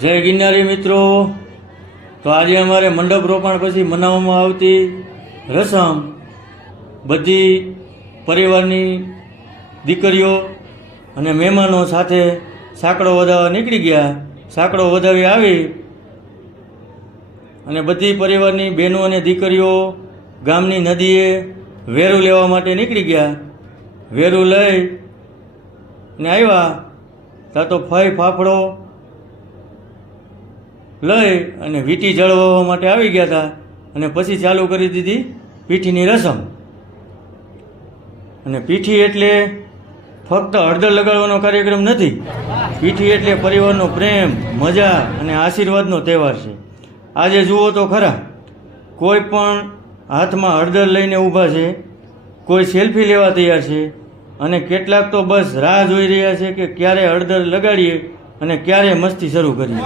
જય ગિરનારી મિત્રો, તો આજે અમારે મંડપ રોપણ પછી મનાવવામાં આવતી રસમ બધી પરિવારની દીકરીઓ અને મહેમાનો સાથે સાંકળો વધાવવા નીકળી ગયા. સાંકળો વધાવી આવી અને બધી પરિવારની બહેનો અને દીકરીઓ ગામની નદીએ વેરું લેવા માટે નીકળી ગયા. વેરું લઈ ને આવ્યા ત્યાં તો ફઈ ફાફડો લઈ અને વીંટી જળવાવા માટે આવી ગયા હતા. અને પછી ચાલુ કરી દીધી પીઠીની રસમ. અને પીઠી એટલે ફક્ત હળદર લગાડવાનો કાર્યક્રમ નથી. પીઠી એટલે પરિવારનો પ્રેમ, મજા અને આશીર્વાદનો તહેવાર છે. આજે જુઓ તો ખરા, કોઈ પણ હાથમાં હળદર લઈને ઊભા છે, કોઈ સેલ્ફી લેવા તૈયાર છે અને કેટલાક તો બસ રાહ જોઈ રહ્યા છે કે ક્યારે હળદર લગાડીએ અને ક્યારે મસ્તી શરૂ કરીએ.